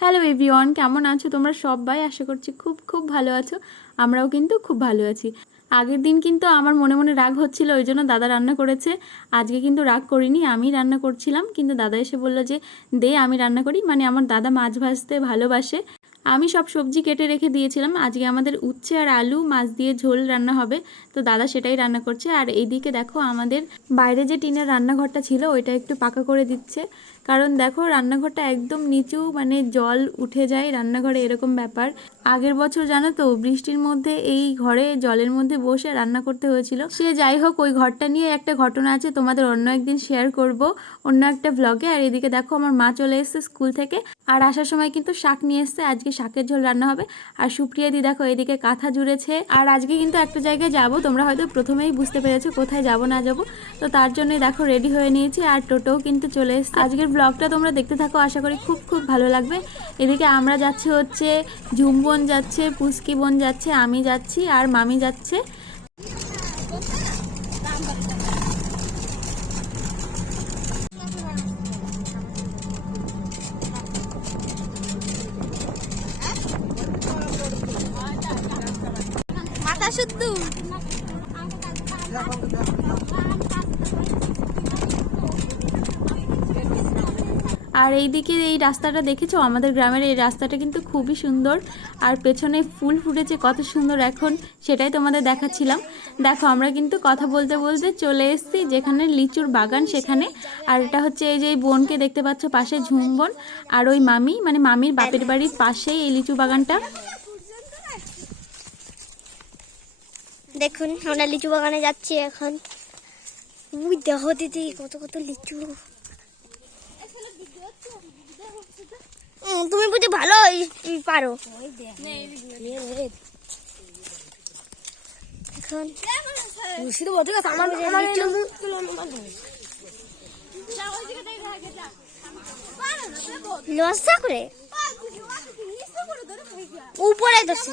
Hello everyone কেমন আছো তোমরা সবাই? আশা করছি খুব খুব ভালো আছো। আমরাও কিন্তু খুব ভালো আছি। আগের দিন কিন্তু আমার মনে মনে রাগ হচ্ছিল, ওই জন্য দাদা রান্না করেছে। আজকে কিন্তু রাগ করিনি, আমি রান্না করছিলাম। কিন্তু দাদা এসে বলল যে, দে, আমি রান্না করি। মানে আমার দাদা মাছ ভাজতে ভালোবাসে। আমি সব সবজি কেটে রেখে দিয়েছিলাম। আজকে আমাদের উচ্ছে আর আলু, মাছ দিয়ে ঝোল রান্না হবে। তো দাদা সেটাই রান্না করছে। আর এইদিকে দেখো আমাদের বাইরে যে টিনের রান্নাঘরটা ছিল, ওইটা একটু পাকা করে দিচ্ছে। কারণ দেখো রান্নাঘরটা একদম নিচু মানে জল উঠে যায় রান্নাঘরে এরকম ব্যাপার। আগের বছর জানো তো বৃষ্টির মধ্যে এই ঘরে জলের মধ্যে বসে রান্না করতে হয়েছিল। সে যাই হোক, ওই ঘরটা নিয়ে একটা ঘটনা আছে, তোমাদের অন্য একদিন শেয়ার করব অন্য একটা ব্লগে আর এদিকে দেখো আমার মা চলে এসছে স্কুল থেকে, আর আসার সময় কিন্তু শাক নিয়ে এসছে, আজকে শাকের ঝোল রান্না হবে। আর সুপ্রিয়া দি দেখো এদিকে কাঁথা জুড়েছে, আর আজকে কিন্তু একটা জায়গায় যাব, তোমরা হয়তো প্রথমেই বুঝতে পেরেছ কোথায় যাব না যাব। তো তার জন্যই দেখো রেডি হয়ে নিয়েছি, আর টোটোও কিন্তু চলে এসছে। আজকের ব্লগটা তোমরা দেখতে থাকো, আশা করি খুব খুব ভালো লাগবে। এদিকে আমরা যাচ্ছি হচ্ছে ঝুমবন যাচ্ছে, পুস্কি বোন যাচ্ছে, আমি যাচ্ছি আর মামি যাচ্ছে। মাথা শুদ্ধ। আর এইদিকে এই রাস্তাটা দেখেছ? আমাদের গ্রামের এই রাস্তাটা কিন্তু খুবই সুন্দর। আর পেছনে ফুল ফুটেছে, কত সুন্দর এখন সেটাই তোমাদের দেখাচ্ছিলাম। দেখো, আমরা কিন্তু কথা বলতে বলতে চলে এসেছি যেখানে লিচুর বাগান সেখানে। আর এটা হচ্ছে এই যে বোনকে দেখতে পাচ্ছ, পাশে ঝুমবন আর ওই মামি মানে মামির বাপের বাড়ির পাশেই এই লিচু বাগানটা। দেখুন, আমরা লিচু বাগানে যাচ্ছি এখন। দেখো দিদি, কত কত লিচু। তুমি বুঝি ভালো পারো। এখন আমার লিচু লজ্জা করে? উপরে দোষে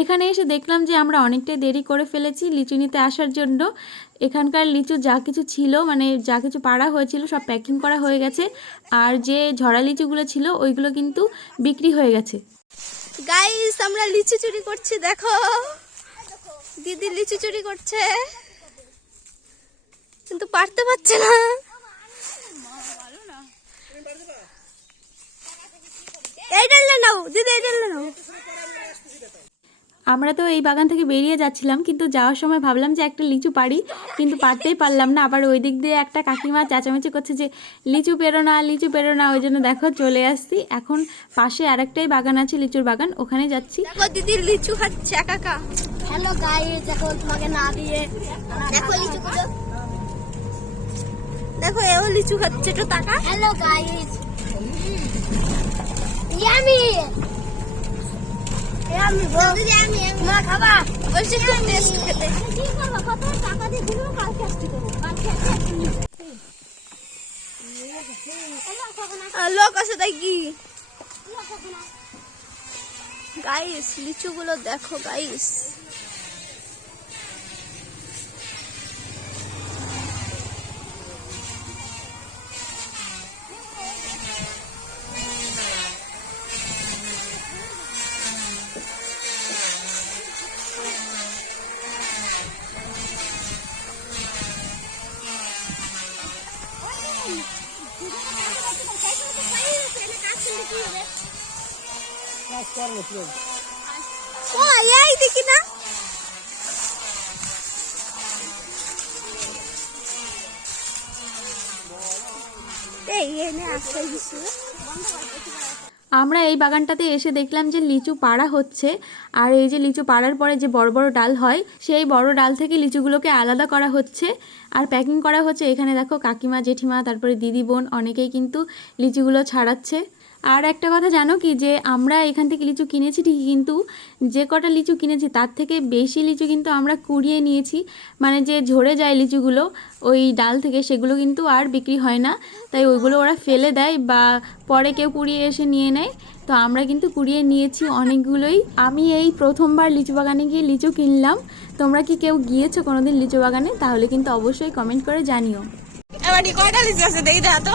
এখানে এসে দেখলাম যে আমরা অনেকটাই দেরি করে ফেলেছি লিচু নিতে আসার জন্য। এখানকার লিচু যা কিছু ছিল মানে যা কিছু পাড়া হয়েছিল, সব প্যাকিং করা হয়ে গেছে। আর যে ঝরা লিচুগুলো ছিল, ওইগুলো কিন্তু বিক্রি হয়ে গেছে। গাইস আমরা লিচু চুরি করছি, দেখো। দিদি লিচু চুরি করছে। কিন্তু পারতে পারছে না। এইটা নাও, দিদি এইটা নাও। আমরা তো এই বাগান থেকে বেরিয়ে যাচ্ছিলাম কিন্তু যাওয়ার সময় ভাবলাম যে একটা লিচু পারি কিন্তু পারতেই পারলাম না। আবার ওই দিক দিয়ে একটা কাকিমা চেঁচামেচি করছে যে লিচু পেরো না লিচু পেরো না। ওই জন্য দেখো চলে আসছি। এখন পাশে আরেকটাই বাগান আছে লিচুর বাগান। ওখানে যাচ্ছি। দেখো দিদি লিচু খাচ্ছে একা একা। হ্যালো গাইস দেখো তোমাকে না দিয়ে দেখো লিচু গুলো দেখো এও লিচু খাচ্ছে একটু টাকা হ্যালো গাইস ইয়ামি লোক আছে তাই কি গাইস লিচুগুলো দেখো গাইস আমরা এই বাগানটাতে এসে দেখলাম যে লিচু পাড়া হচ্ছে, আর এই যে লিচু পাড়ার পরে যে বড় বড় ডাল হয়, সেই বড় ডাল থেকে লিচুগুলোকে আলাদা করা হচ্ছে। আর প্যাকিং করা হচ্ছে, এখানে দেখো কাকিমা, জেঠিমা, তারপরে দিদি বোন অনেকেই কিন্তু লিচুগুলো ছাড়াচ্ছে। আর একটা কথা জানো কি, যে আমরা এখান থেকে লিচু কিনেছি ঠিকই, কিন্তু যে কটা লিচু কিনেছি তার থেকে বেশি লিচু কিন্তু আমরা কুড়িয়ে নিয়েছি। মানে যে ঝরে যায় লিচুগুলো, ওই ডাল থেকে সেগুলো কিন্তু আর বিক্রি হয় না। তাই ওইগুলো ওরা ফেলে দেয় বা পরে কেউ কুড়িয়ে এসে নিয়ে নেয়। তো আমরা কিন্তু কুড়িয়ে নিয়েছি অনেকগুলোই। আমি এই প্রথমবার লিচু বাগানে গিয়ে লিচু কিনলাম। তোমরা কি কেউ গিয়েছো কোনোদিন লিচু বাগানে? তাহলে কিন্তু অবশ্যই কমেন্ট করে জানিও। এবার কয়টা লিচু আছে? দেখি তো